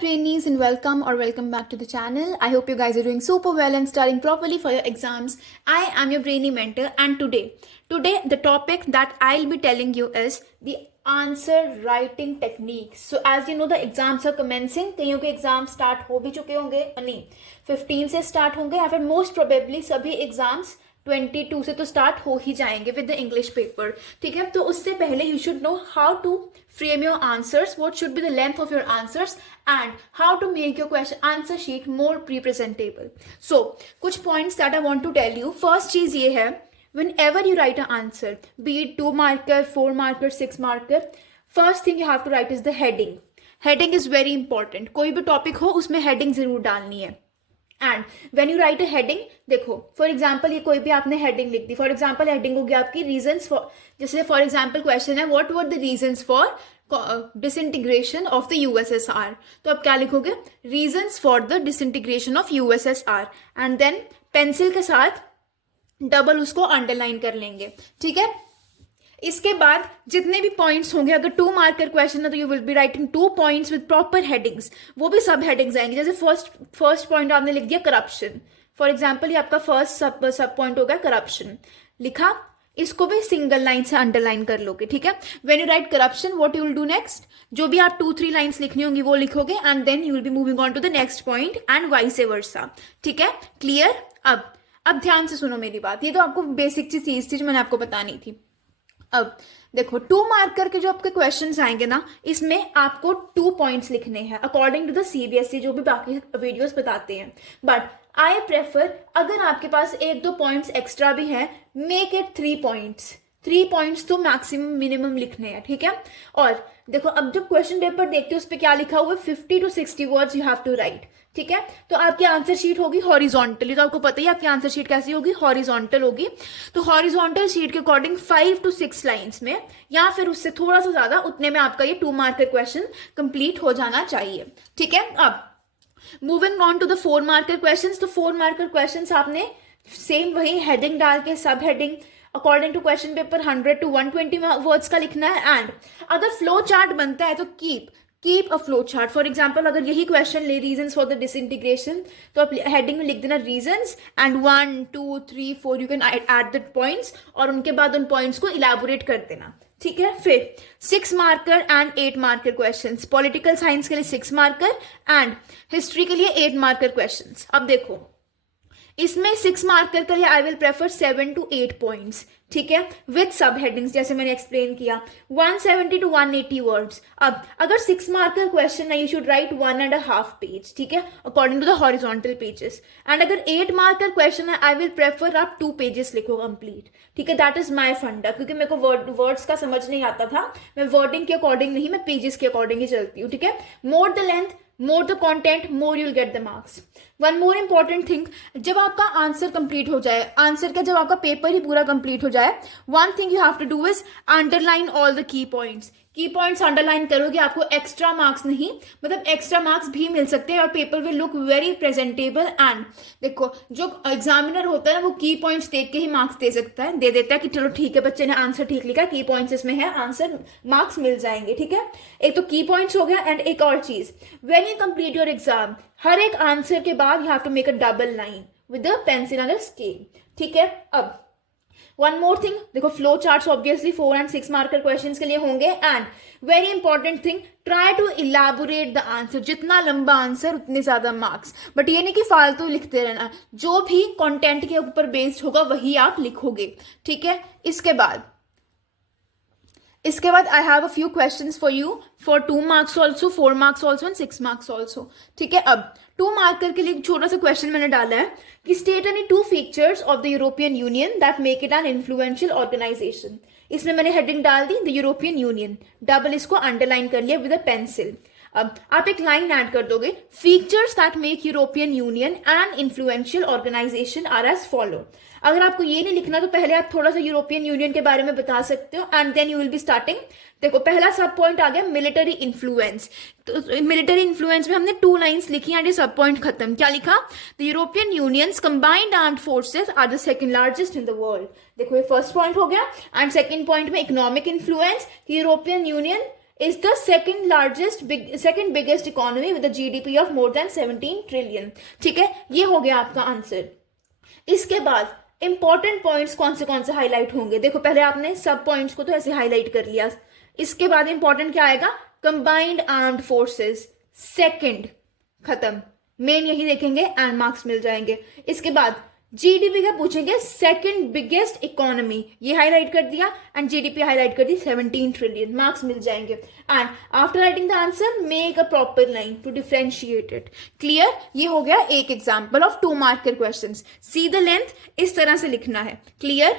Trainees, and welcome back to the channel. I hope you guys are doing super well and studying properly for your exams. I am your brainy mentor, and today the topic that I'll be telling you is the answer writing techniques. So as you know, the exams are commencing. कईयों के exams start हो भी चुके होंगे, नहीं 15 से start होंगे या फिर most probably सभी exams 22 से तो स्टार्ट हो ही जाएंगे विद द इंग्लिश पेपर. ठीक है, तो उससे पहले you should know how to frame your answers, what should be the length of your answers and how to make your question answer sheet more pre presentable. So कुछ points that I want to tell you. First चीज ये है, whenever you write an answer, be it 2 marker, 4 marker, 6 marker, first thing you have to write is the heading. Heading is very important. कोई भी topic हो उसमें heading जरूर डालनी है. And when you right a heading, देखो for example ये कोई भी आपने हेडिंग लिख दी. फॉर एग्जाम्पल हेडिंग होगी आपकी रीजंस फॉर, जैसे फॉर एग्जाम्पल क्वेश्चन है what were the reasons for disintegration of the USSR. तो आप क्या लिखोगे? Reasons for the disintegration of USSR. And then pencil के साथ डबल उसको अंडरलाइन कर लेंगे. ठीक है, इसके बाद जितने भी पॉइंट्स होंगे, अगर 2 मार्कर क्वेश्चन है तो you will be writing 2 points with proper headings. वो भी सब हेडिंग्स आएंगे. जैसे फर्स्ट पॉइंट आपने लिख दिया करप्शन, फॉर एग्जांपल ये आपका फर्स्ट सब पॉइंट हो गया करप्शन, लिखा, इसको भी सिंगल लाइन से अंडरलाइन कर लोगे. ठीक है, when you write corruption what you will do next, जो भी आप 2-3 लाइन्स लिखनी होंगी वो लिखोगे and then you will be moving on to the next point and vice versa. ठीक है, क्लियर? अब ध्यान से सुनो मेरी बात. ये तो आपको बेसिक चीज थी जो मैंने आपको बतानी थी. अब देखो 2 मार्कर के जो आपके क्वेश्चंस आएंगे ना, इसमें आपको 2 पॉइंट्स लिखने हैं अकॉर्डिंग टू द सीबीएसई, जो भी बाकी वीडियोस बताते हैं. बट आई प्रेफर, अगर आपके पास 1-2 पॉइंट्स एक्स्ट्रा भी हैं, मेक इट 3 पॉइंट्स. 3 पॉइंट्स तो मैक्सिमम मिनिमम लिखने हैं. ठीक है, और देखो अब जब क्वेश्चन पेपर देखते हो उस पर क्या लिखा हुआ है, 50 to 60 words you have to write. ठीक है, तो आपकी आंसर शीट होगी हॉरिजॉन्टली. तो आपको पता ही आपकी आंसर शीट कैसी होगी, हॉरिजॉन्टल होगी. तो हॉरिजॉन्टल शीट के अकॉर्डिंग 5 to 6 लाइन्स में या फिर उससे थोड़ा सा ज्यादा, उतने में आपका ये 2 मार्कर क्वेश्चन कंप्लीट हो जाना चाहिए. ठीक है, अब moving on to the 4 marker question. तो 4 मार्कर क्वेश्चन आपने सेम वही हेडिंग डाल के सब heading according to question paper 100 to 120 words का लिखना है. एंड अगर फ्लो चार्ट बनता है तो keep a flow chart. For example अगर यही क्वेश्चन ले रीजंस फॉर द डिसइंटीग्रेशन, तो आप हेडिंग में लिख देना reasons and 1 2 3 4 you can add the points, और उनके बाद उन पॉइंट्स को इलैबोरेट कर देना. ठीक है, फिर 6 marker and 8 marker questions. Political science के लिए 6 मार्कर एंड हिस्ट्री के लिए 8 मार्कर क्वेश्चंस. अब देखो इसमें 6 मार्कर के लिए I will prefer 7 to 8 points. ठीक है, विद सब हेडिंग्स जैसे मैंने एक्सप्लेन किया, 170 to 180 वर्ड्स. अब अगर 6 मार्कर क्वेश्चन है, यू शुड राइट 1.5 पेज. ठीक है, according to the horizontal pages. And अगर 8 मार्कर क्वेश्चन है, आई विल प्रेफर आप 2 पेजेस लिखो कंप्लीट. ठीक है, दैट इज माई फंडा, क्योंकि मेरे को वर्ड्स का समझ नहीं आता था. मैं वर्डिंग के अकॉर्डिंग नहीं, मैं पेजेस के अकॉर्डिंग ही चलती हूँ. ठीक है, more the length, more the content, more you'll get the marks. One more important thing, जब आपका आंसर कंप्लीट हो जाए, आंसर का जब आपका पेपर ही पूरा कंप्लीट हो जाए, one thing you have to do is underline all the key points. की पॉइंट्स अंडरलाइन करोगे, आपको एक्स्ट्रा मार्क्स नहीं, मतलब एक्स्ट्रा मार्क्स भी मिल सकते हैं और paper will look very presentable. And देखो जो एग्जामिनर होता है ना, वो की पॉइंट्स देख के ही मार्क्स दे सकता है, दे देता है कि चलो ठीक है बच्चे ने आंसर ठीक लिखा, की पॉइंट्स इसमें है, आंसर मार्क्स मिल जाएंगे. ठीक है, एक तो की पॉइंट्स हो गया. एंड एक और चीज, when you complete your exam, हर एक आंसर के बाद you have to make a double line with the pencil and scale. ठीक है, अब वन मोर थिंग, देखो flow charts obviously 4 and 6 marker questions के लिए होंगे. And very important thing, try to elaborate the answer. जितना लंबा आंसर उतने ज्यादा मार्क्स. बट ये नहीं कि फालतू लिखते रहना, जो भी कंटेंट के ऊपर बेस्ड होगा वही आप लिखोगे. ठीक है, इसके बाद I have a few questions for you for 2 marks also, 4 marks also and 6 marks also. ठीक है, अब 2 मार्कर के लिए एक छोटा सा क्वेश्चन मैंने डाला है कि state any 2 features of the European Union that make it an influential organization. इसमें मैंने हेडिंग डाल दी द यूरोपियन यूनियन, डबल इसको अंडरलाइन कर लिया विद अ पेंसिल. अब आप एक लाइन ऐड कर दोगे, features that make European Union an influential organization are as follow. अगर आपको ये नहीं लिखना तो पहले आप थोड़ा सा यूरोपियन यूनियन के बारे में बता सकते हो and then you will be starting. देखो पहला सब पॉइंट आ गया मिलिट्री इन्फ्लुएंस. तो मिलिट्री इन्फ्लुएंस में हमने 2 लाइन्स लिखी एंड ये सब पॉइंट खत्म. क्या लिखा? The European unions combined armed forces are the second largest in the world. देखो ये फर्स्ट पॉइंट हो गया. एंड सेकंड पॉइंट में economic influence, European Union is the second biggest economy with a GDP of more than 17 trillion. ठीक है, ये हो गया आपका आंसर. इसके बाद इंपॉर्टेंट पॉइंट्स कौन से हाईलाइट होंगे. देखो पहले आपने सब पॉइंट्स को तो ऐसे हाईलाइट कर लिया. इसके बाद इंपॉर्टेंट क्या आएगा, कंबाइंड आर्म्ड फोर्सेस. सेकंड खत्म, मेन यही देखेंगे एंड मार्क्स मिल जाएंगे. इसके बाद जीडीपी का पूछेंगे, सेकंड बिगेस्ट इकोनॉमी, ये हाईलाइट कर दिया एंड जीडीपी हाईलाइट कर दी, 17 ट्रिलियन, मार्क्स मिल जाएंगे. And after writing the answer make a proper line to differentiate it. Clear, ये हो गया एक example of 2 marker questions. See the length, इस तरह से लिखना है. Clear.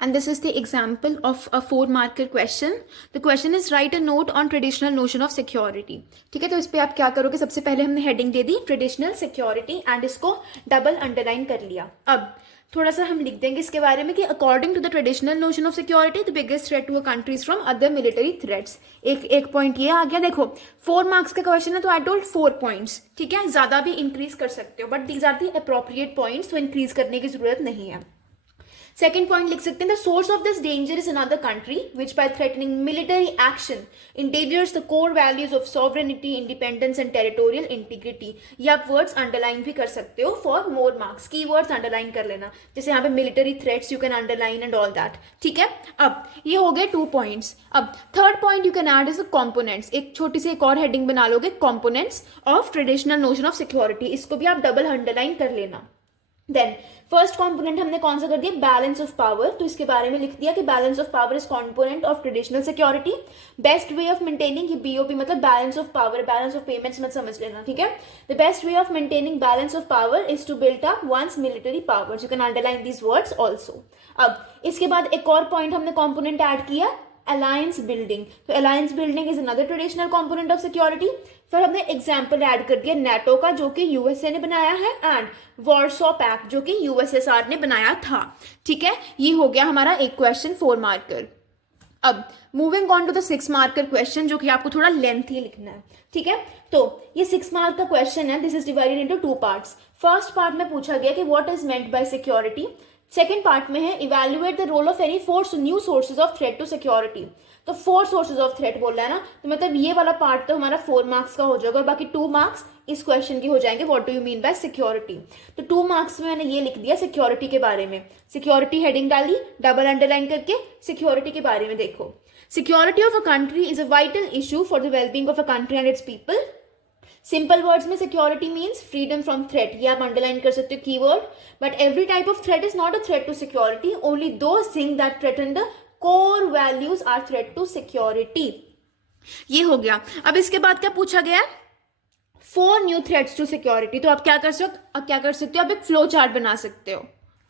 And this is the example of a 4 marker question. The question is write a note on traditional notion of security. ठीक है, तो इस पे आप क्या करोगे, सबसे पहले हमने heading they the traditional security and इसको डबल अंडरलाइन कर लिया. अब थोड़ा सा हम लिख देंगे इसके बारे में कि according to the traditional notion of security the biggest threat to a country is from other military threats. एक पॉइंट ये आ गया. देखो 4 मार्क्स का क्वेश्चन है तो आई टोल्ड 4 पॉइंट्स. ठीक है, ज्यादा भी इंक्रीज कर सकते हो but these are the appropriate points, तो इंक्रीज करने की जरूरत नहीं है. सेकेंड पॉइंट लिख सकते हैं, the source of this danger is another country which by threatening military action endangers the core values of sovereignty, independence and territorial integrity. ये आप वर्ड्स अंडरलाइन भी कर सकते हो for more marks. Key words underline कर लेना, जैसे यहाँ पे military threats you can underline and all that. ठीक है, अब ये हो गए 2 पॉइंट्स. अब third point you can add is components. एक छोटी सी एक और हेडिंग बना लोगे, components of traditional notion of security. इसको भी आप डबल अंडरलाइन कर लेना. देन फर्स्ट कंपोनेंट हमने कौन सा कर दिया, बैलेंस ऑफ पावर. तो इसके बारे में लिख दिया कि balance of power is component of traditional security. Best way of maintaining, BOP मतलब balance of power, balance of payments मत समझ लेना. ठीक है, the best way of maintaining balance of power is to build up one's military powers. You can underline these words also. अब इसके बाद एक और पॉइंट हमने कॉम्पोनेंट ऐड किया, अलायंस बिल्डिंग. तो alliance building is another traditional component of security. फिर हमने एग्जाम्पल ऐड कर दिया नेटो का, जो कि यूएसए ने बनाया है, एंड वॉर्सो पैक्ट जो कि यूएसएसआर ने बनाया था. ठीक है, ये हो गया हमारा एक क्वेश्चन 4 मार्कर. अब moving on to the 6 marker question, जो कि आपको थोड़ा लेंथी लिखना है. ठीक है, तो ये 6 मार्क का क्वेश्चन है. This is divided into 2 parts. First part में पूछा गया कि what is meant by security. Second part में है evaluate the role of any 4 new sources of threat to security. तो 4 सोर्सेज ऑफ थ्रेट बोल रहा है ना, तो मतलब ये वाला पार्ट तो हमारा 4 मार्क्स का हो जाएगा और बाकी 2 मार्क्स इस क्वेश्चन के हो जाएंगे, what do you mean by security. तो 2 मार्क्स में मैंने ये लिख दिया सिक्योरिटी के बारे में. सिक्योरिटी हेडिंग डाली, डबल अंडरलाइन करके सिक्योरिटी के बारे में देखो. Security of a country is a vital issue for the wellbeing of a country and its people. Simple words में security means freedom from threat. ये आप अंडरलाइन कर सकते हो keyword. But every type of threat is not a threat to security. Only those things that threaten the core values are threat to security. ये हो गया. अब इसके बाद क्या पूछा गया, 4 न्यू थ्रेट्स टू सिक्योरिटी. तो आप क्या कर सकते हो, आप एक फ्लो चार्ट बना सकते हो.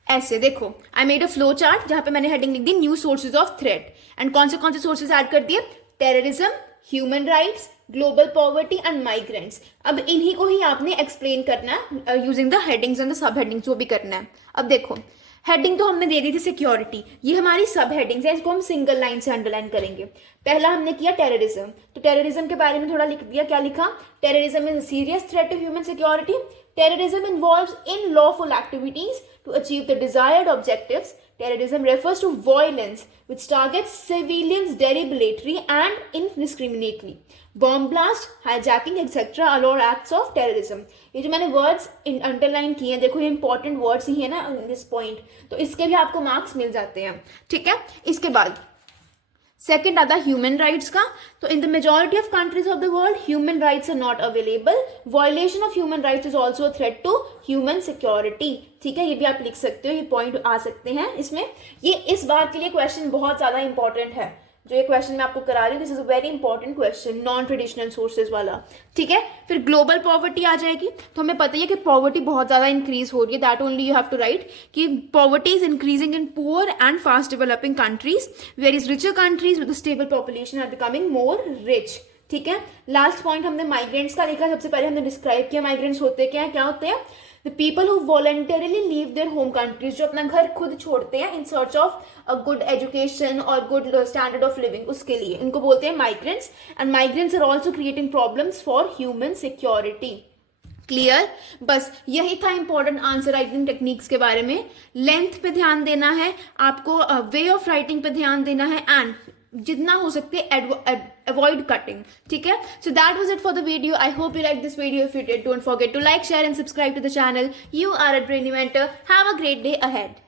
ऐसे देखो, I made a flow chart जहां पे मैंने हेडिंग लिख दी new sources of threat. And कौन से सोर्सेज ऐड कर दिए, terrorism, human rights, global poverty and migrants. अब इन्हीं को ही आपने एक्सप्लेन करना है using the headings and the sub headings, वो भी करना है. अब देखो, हेडिंग तो हमने दे दी थी सिक्योरिटी, ये हमारी सब हेडिंग्स है, इसको हम सिंगल लाइन से अंडरलाइन करेंगे. पहला हमने किया टेररिज्म. तो टेररिज्म के बारे में थोड़ा लिख दिया. क्या लिखा, terrorism is a serious threat to human security. Terrorism involves unlawful activities to achieve the desired objectives. Terrorism refers to violence which targets civilians deliberately and indiscriminately. Bomb blast, hijacking, etc. are all acts of terrorism. ये जो मैंने words underline किए हैं, देखो ये important words ही है ना in this point, तो इसके भी आपको marks मिल जाते हैं. ठीक है, इसके बाद सेकेंड आता है ह्यूमन राइट्स का. तो in the majority of countries of the world human rights are not available. Violation of human rights is also a threat to human security. ठीक है, ये भी आप लिख सकते हो, ये पॉइंट आ सकते हैं इसमें. ये इस बार के लिए क्वेश्चन बहुत ज्यादा इंपॉर्टेंट है, जो ये क्वेश्चन मैं आपको करा रही हूँ. This is a very important question, non traditional sources वाला. ठीक है, फिर ग्लोबल पॉवर्टी आ जाएगी. तो हमें पता ही है कि पॉवर्टी बहुत ज्यादा इंक्रीज हो रही है. That only you have to write कि poverty is increasing in poor and fast developing countries, where is richer countries with stable population are becoming more rich. ठीक है, लास्ट पॉइंट हमने माइग्रेंट्स का लिखा. सबसे पहले हमने डिस्क्राइब किया माइग्रेंट्स होते क्या होते हैं. The people who voluntarily leave their home countries, जो अपना घर खुद छोड़ते हैं in search of a good education और गुड स्टैंडर्ड ऑफ लिविंग, उसके लिए इनको बोलते हैं migrants. And migrants are also creating problems for human security. Clear, बस यही था इंपॉर्टेंट आंसर राइटिंग टेक्निक्स के बारे में. लेंथ पे ध्यान देना है आपको, वे ऑफ राइटिंग पे ध्यान देना है, एंड जितना हो सकते अवॉइड कटिंग, ठीक है. So that was it for the video. I hope you like this video. If you did, don't forget to like, share and subscribe to the channel. You are a brainy mentor. Have a great day ahead.